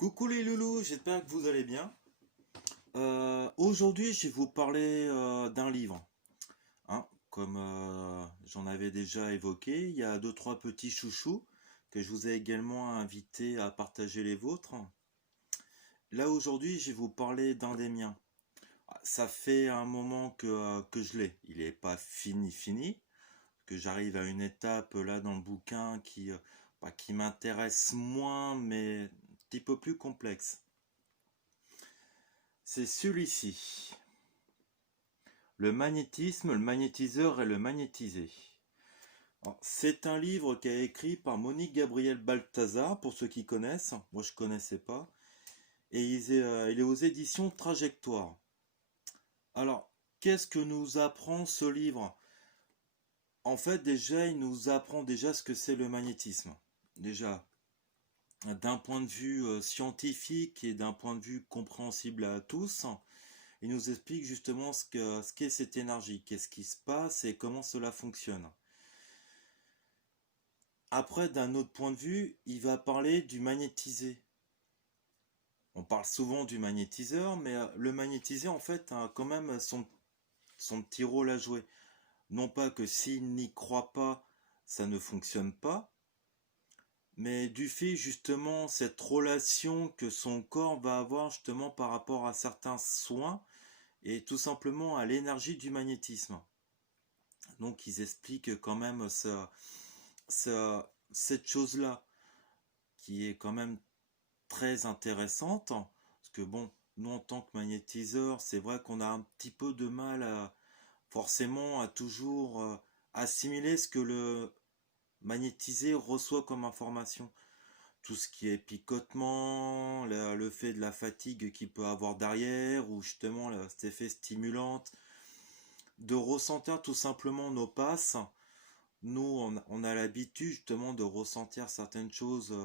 Coucou les loulous, j'espère que vous allez bien. Aujourd'hui, je vais vous parler d'un livre. Comme j'en avais déjà évoqué, il y a deux, trois petits chouchous que je vous ai également invité à partager les vôtres. Là, aujourd'hui, je vais vous parler d'un des miens. Ça fait un moment que je l'ai. Il n'est pas fini, que j'arrive à une étape là dans le bouquin qui m'intéresse moins, mais un petit peu plus complexe. C'est celui-ci. Le magnétisme, le magnétiseur et le magnétisé. C'est un livre qui est écrit par Monique Gabriel Balthazar, pour ceux qui connaissent. Moi, je ne connaissais pas. Et il est aux éditions Trajectoire. Alors, qu'est-ce que nous apprend ce livre? En fait, déjà, il nous apprend déjà ce que c'est le magnétisme. Déjà, d'un point de vue scientifique et d'un point de vue compréhensible à tous, il nous explique justement ce qu'est cette énergie, qu'est-ce qui se passe et comment cela fonctionne. Après, d'un autre point de vue, il va parler du magnétisé. On parle souvent du magnétiseur, mais le magnétisé, en fait, a quand même son petit rôle à jouer. Non pas que s'il n'y croit pas, ça ne fonctionne pas, mais du fait justement cette relation que son corps va avoir justement par rapport à certains soins et tout simplement à l'énergie du magnétisme. Donc ils expliquent quand même cette chose-là qui est quand même très intéressante, parce que bon, nous en tant que magnétiseur, c'est vrai qu'on a un petit peu de mal à forcément à toujours assimiler ce que le magnétisé reçoit comme information. Tout ce qui est picotement, le fait de la fatigue qu'il peut avoir derrière, ou justement cet effet stimulant, de ressentir tout simplement nos passes. Nous, on a l'habitude justement de ressentir certaines choses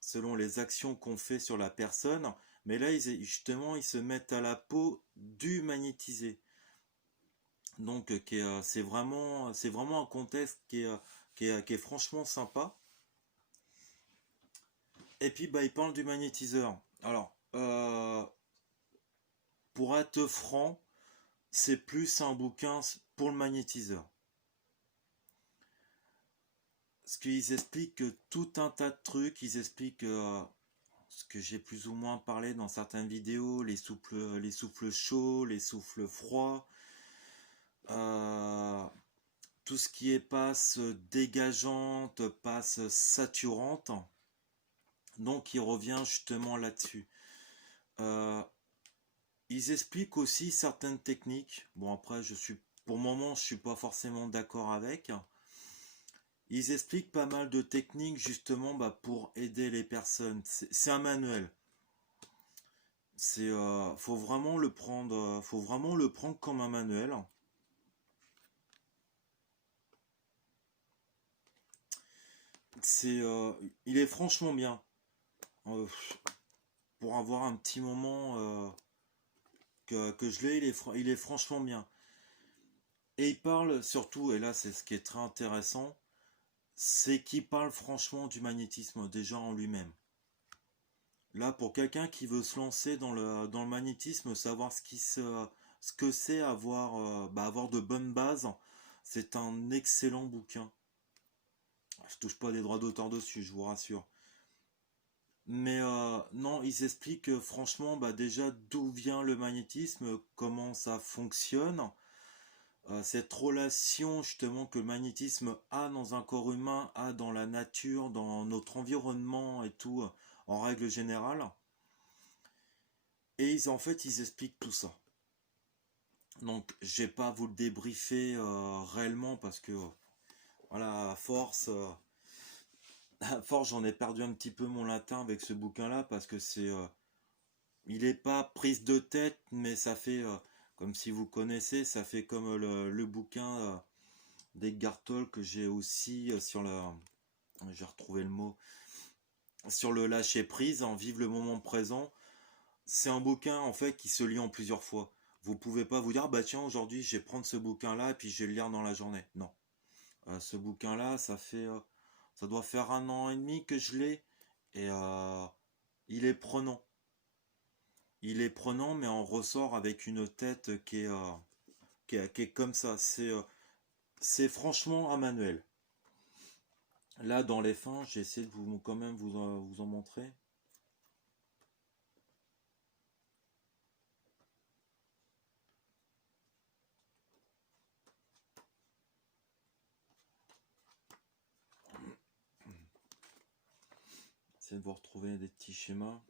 selon les actions qu'on fait sur la personne, mais là, justement, ils se mettent à la peau du magnétisé. Donc, c'est vraiment un contexte qui est franchement sympa. Et puis, bah, il parle du magnétiseur. Alors, pour être franc, c'est plus un bouquin pour le magnétiseur. Parce qu'ils expliquent tout un tas de trucs, ils expliquent ce que j'ai plus ou moins parlé dans certaines vidéos, les souffles chauds, les souffles froids, euh, tout ce qui est passe dégageante, passe saturante. Donc il revient justement là-dessus. Euh, Ils expliquent aussi certaines techniques. Bon après pour le moment je suis pas forcément d'accord avec. Ils expliquent pas mal de techniques justement pour aider les personnes. C'est un manuel. Faut vraiment le prendre comme un manuel. C'est, il est franchement bien. Euh, pour avoir un petit moment que je l'ai, il est franchement bien. Et il parle surtout, et là c'est ce qui est très intéressant, c'est qu'il parle franchement du magnétisme déjà en lui-même. Là, pour quelqu'un qui veut se lancer dans le magnétisme, savoir ce que c'est avoir de bonnes bases, c'est un excellent bouquin. Je touche pas des droits d'auteur dessus, je vous rassure. Mais non, ils expliquent franchement déjà d'où vient le magnétisme, comment ça fonctionne, cette relation justement que le magnétisme a dans un corps humain, a dans la nature, dans notre environnement et tout, en règle générale. Et en fait, ils expliquent tout ça. Donc, je vais pas vous le débriefer réellement parce que, voilà, à force, j'en ai perdu un petit peu mon latin avec ce bouquin-là parce que il est pas prise de tête, mais ça fait, comme si vous connaissez, ça fait comme le bouquin d'Edgar Tolle que j'ai aussi j'ai retrouvé le mot, sur le lâcher prise, en vivre le moment présent. C'est un bouquin en fait qui se lit en plusieurs fois. Vous pouvez pas vous dire bah tiens aujourd'hui je vais prendre ce bouquin là et puis je vais le lire dans la journée. Non. Ce bouquin là ça doit faire 1 an et demi que je l'ai et il est prenant. Il est prenant, mais on ressort avec une tête qui est comme ça. C'est franchement un manuel. Là, dans les fins, j'ai essayé de vous, quand même vous en montrer. Essayez de vous retrouver des petits schémas.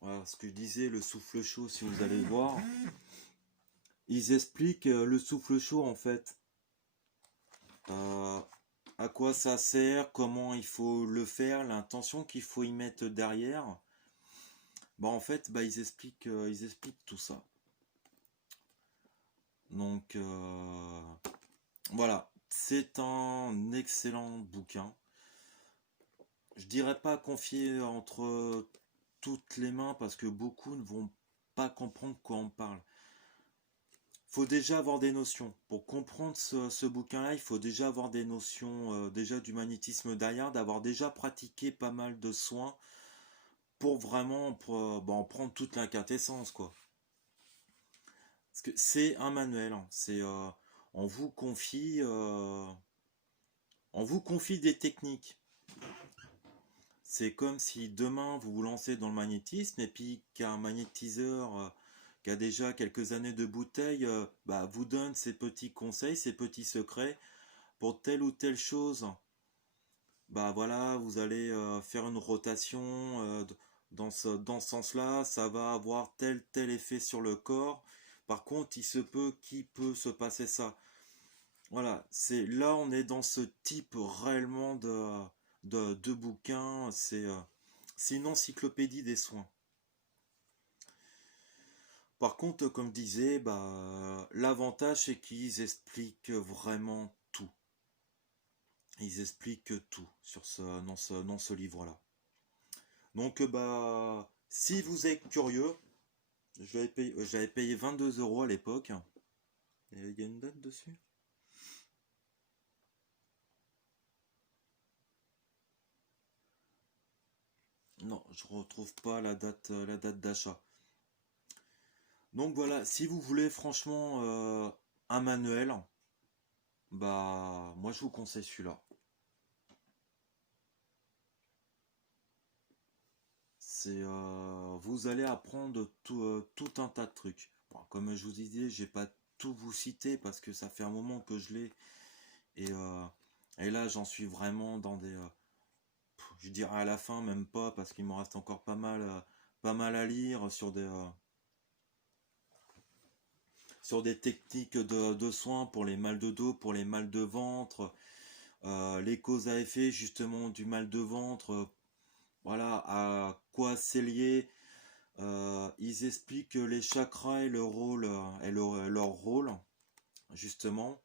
Voilà, ce que je disais, le souffle chaud, si vous allez voir, ils expliquent le souffle chaud en fait. Euh, à quoi ça sert, comment il faut le faire, l'intention qu'il faut y mettre derrière. Bah en fait, bah ils expliquent tout ça. Donc voilà, c'est un excellent bouquin. Je dirais pas confier entre toutes les mains parce que beaucoup ne vont pas comprendre de quoi on parle. Faut déjà avoir des notions. Pour comprendre ce bouquin-là, il faut déjà avoir des notions déjà du magnétisme derrière, d'avoir déjà pratiqué pas mal de soins pour vraiment bah, en prendre toute la quintessence, quoi. Parce que c'est un manuel, hein. On vous confie, euh, on vous confie des techniques. C'est comme si demain vous vous lancez dans le magnétisme et puis qu'un magnétiseur qui a déjà quelques années de bouteille bah, vous donne ses petits conseils, ses petits secrets pour telle ou telle chose. Bah voilà, vous allez faire une rotation dans ce sens-là, ça va avoir tel effet sur le corps. Par contre, il se peut qu'il peut se passer ça. Voilà, on est dans ce type réellement de bouquin. C'est une encyclopédie des soins. Par contre, comme je disais, bah, l'avantage c'est qu'ils expliquent vraiment tout. Ils expliquent tout dans ce livre-là. Donc, bah, si vous êtes curieux, j'avais payé 22 euros à l'époque. Et il y a une date dessus? Non, je retrouve pas la date d'achat. Donc voilà, si vous voulez franchement un manuel, bah moi je vous conseille celui-là. Vous allez apprendre tout un tas de trucs. Bon, comme je vous disais, j'ai pas tout vous citer parce que ça fait un moment que je l'ai et, euh, et là j'en suis vraiment dans je dirais à la fin même pas parce qu'il me reste encore pas mal à lire sur des techniques de soins pour les mal de dos, pour les mal de ventre, les causes à effet justement du mal de ventre, voilà, à quoi c'est lié. Ils expliquent les chakras et leur rôle, leur rôle, justement,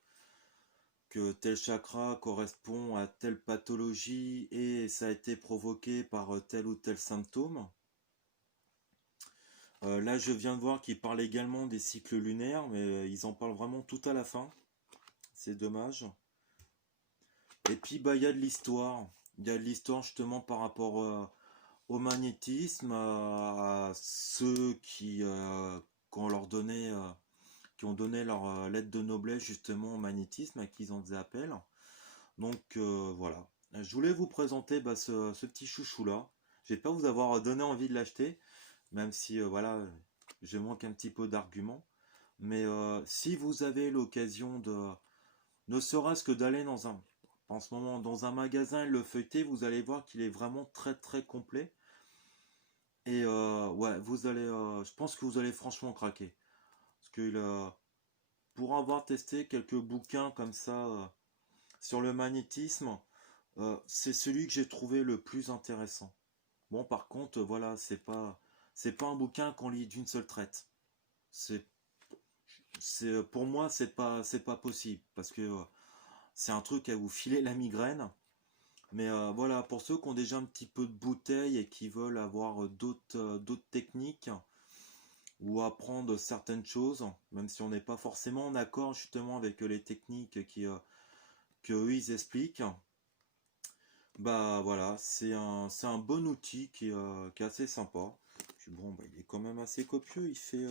que tel chakra correspond à telle pathologie et ça a été provoqué par tel ou tel symptôme. Là, je viens de voir qu'ils parlent également des cycles lunaires, mais ils en parlent vraiment tout à la fin. C'est dommage. Et puis, bah, il y a de l'histoire. Il y a de l'histoire justement par rapport au magnétisme, à ceux qui ont leur donné, qui ont donné leur lettre de noblesse justement au magnétisme, à qui ils en faisaient appel. Donc voilà. Je voulais vous présenter bah, ce petit chouchou là. Je vais pas vous avoir donné envie de l'acheter, même si voilà, je manque un petit peu d'arguments. Mais si vous avez l'occasion ne serait-ce que d'aller en ce moment, dans un magasin et le feuilleter, vous allez voir qu'il est vraiment très très complet. Et ouais, je pense que vous allez franchement craquer. Parce que pour avoir testé quelques bouquins comme ça sur le magnétisme, c'est celui que j'ai trouvé le plus intéressant. Bon, par contre, voilà, c'est pas un bouquin qu'on lit d'une seule traite. C'est, pour moi, c'est pas possible parce que c'est un truc à vous filer la migraine. Mais voilà, pour ceux qui ont déjà un petit peu de bouteille et qui veulent avoir d'autres techniques ou apprendre certaines choses, même si on n'est pas forcément en accord justement avec les techniques que eux ils expliquent, Bah voilà, c'est un bon outil qui est assez sympa. Puis bon, bah, il est quand même assez copieux. Il fait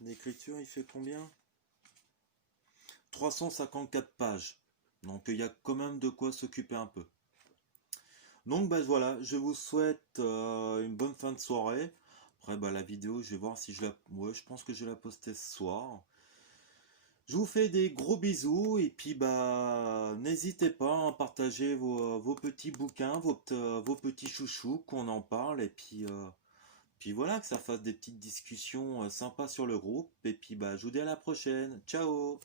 l'écriture, il fait combien? 354 pages. Donc il y a quand même de quoi s'occuper un peu. Donc bah voilà, je vous souhaite une bonne fin de soirée. Après bah la vidéo, je vais voir si je la... Ouais, je pense que je vais la poster ce soir. Je vous fais des gros bisous et puis bah n'hésitez pas à partager vos petits bouquins, vos petits chouchous, qu'on en parle et puis voilà, que ça fasse des petites discussions sympas sur le groupe. Et puis bah je vous dis à la prochaine. Ciao!